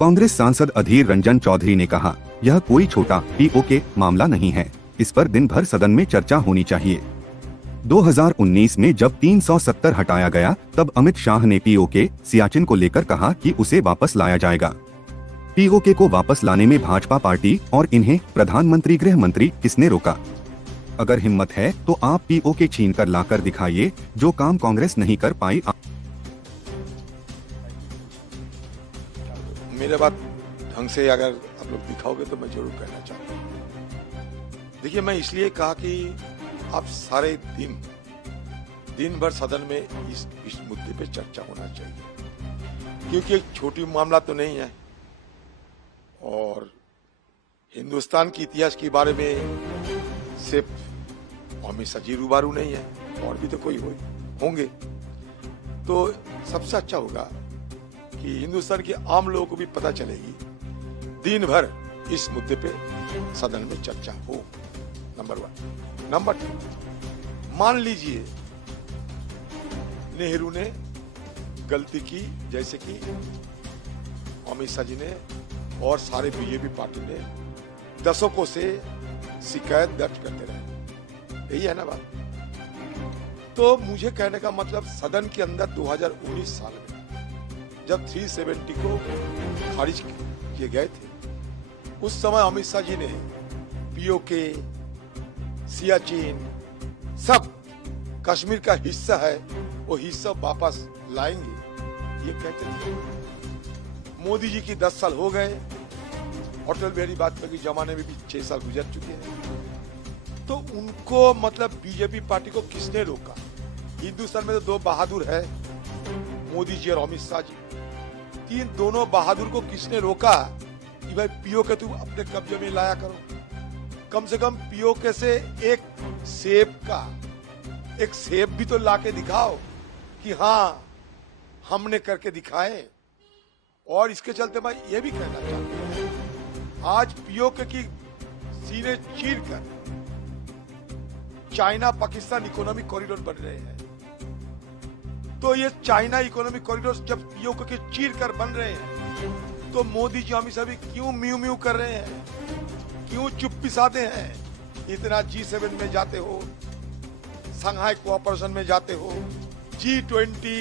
कांग्रेस सांसद अधीर रंजन चौधरी ने कहा, यह कोई छोटा पीओके मामला नहीं है, इस पर दिन भर सदन में चर्चा होनी चाहिए। 2019 में जब 370 हटाया गया तब अमित शाह ने पीओके सियाचिन को लेकर कहा कि उसे वापस लाया जाएगा। पीओके को वापस लाने में भाजपा पार्टी और इन्हें प्रधानमंत्री गृह मंत्री किसने रोका? अगर हिम्मत है तो आप पीओके छीन कर लाकर दिखाइए, जो काम कांग्रेस नहीं कर पाई। मेरे बात ढंग से अगर आप लोग दिखाओगे तो मैं जरूर कहना चाहता हूँ। देखिए, मैं इसलिए कहा कि आप सारे दिन भर सदन में इस मुद्दे पे चर्चा होना चाहिए, क्योंकि एक छोटी मामला तो नहीं है और हिंदुस्तान के इतिहास के बारे में सिर्फ हमेशा जी रूबारू नहीं है, और भी तो कोई होंगे। तो सबसे अच्छा होगा कि हिंदुस्तान के आम लोगों को भी पता चलेगी, दिन भर इस मुद्दे पे सदन में चर्चा हो। नंबर 1। नंबर 2, मान लीजिए नेहरू ने गलती की, जैसे कि अमित शाह जी ने और सारे बीजेपी पार्टी ने दशकों से शिकायत दर्ज करते रहे, यही है ना बात। तो मुझे कहने का मतलब, सदन के अंदर 2019 साल में जब 370 को खारिज किए गए थे, उस समय अमित शाह जी ने पीओके, सियाचिन, सब कश्मीर का हिस्सा है, वो हिस्सा वापस लाएंगे, ये कहते थे। मोदी जी की 10 साल हो गए, अटल बिहारी वाजपेयी के जमाने में भी 6 साल गुजर चुके हैं। तो उनको मतलब बीजेपी पार्टी को किसने रोका? हिंदुस्तान में तो 2 बहादुर है, मोदी जी और अमित शाह जी। दोनों बहादुर को किसने रोका कि भाई पीओके तुम अपने कब्जे में लाया करो? कम से कम पीओके से एक सेब भी तो लाके दिखाओ कि हाँ हमने करके दिखाए। और इसके चलते मैं ये भी कहना चाहता हूं, आज पीओके की सीने चीर कर चाइना पाकिस्तान इकोनॉमिक कॉरिडोर बन रहे हैं। तो ये चाइना इकोनॉमिक कॉरिडोर जब पीओके के चीर कर बन रहे हैं, तो मोदी जी अमित शाह भी क्यों म्यू म्यू कर रहे हैं, क्यों चुप पिसाते हैं? इतना G7 में जाते हो, संघाई कोऑपरेशन में जाते हो, G20,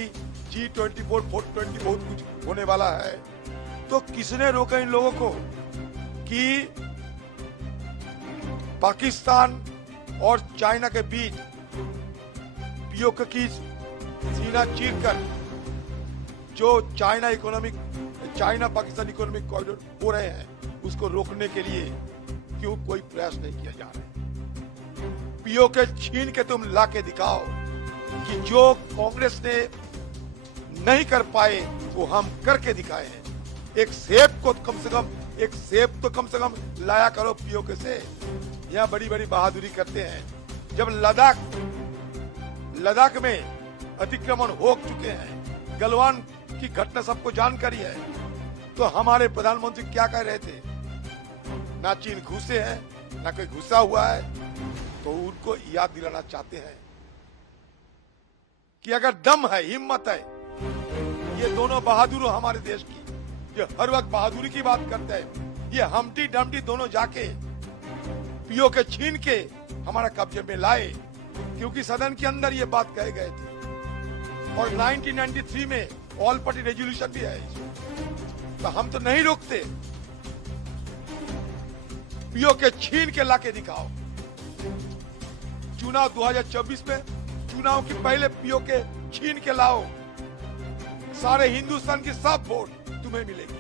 G24, 420 बहुत कुछ होने वाला है। तो किसने रोका इन लोगों को कि पाकिस्तान और चाइना के बीच पीओके की सीना चीरकर जो चाइना पाकिस्तान इकोनॉमिक कॉरिडोर हो रहे हैं, उसको रोकने के लिए क्यों कोई प्रयास नहीं किया जा रहा है? पीओके छीन के तुम लाके दिखाओ कि जो कांग्रेस ने नहीं कर पाए वो हम करके दिखाए हैं। एक सेब तो कम से कम लाया करो पीओके से। यहाँ बड़ी बड़ी बहादुरी करते हैं। जब लद्दाख में अतिक्रमण हो चुके हैं, गलवान की घटना सबको जानकारी है, तो हमारे प्रधानमंत्री क्या कह रहे थे? ना चीन घुसे हैं, ना कोई घुसा हुआ है। तो उनको याद दिलाना चाहते हैं कि अगर दम है, हिम्मत है, ये दोनों बहादुर हमारे देश की, ये हर वक्त बहादुरी की बात करते हैं, ये हमटी डमटी दोनों जाके पीओके छीन के हमारा कब्जे में लाए, क्योंकि सदन के अंदर ये बात कहे गए थे। और 1993 में ऑल पार्टी रेजोल्यूशन भी है, तो हम तो नहीं रोकते। पीओके छीन के लाके दिखाओ। चुनाव 2024 में, चुनाव के पहले पीओके छीन के लाओ, सारे हिंदुस्तान की सब वोट तुम्हें मिलेगी।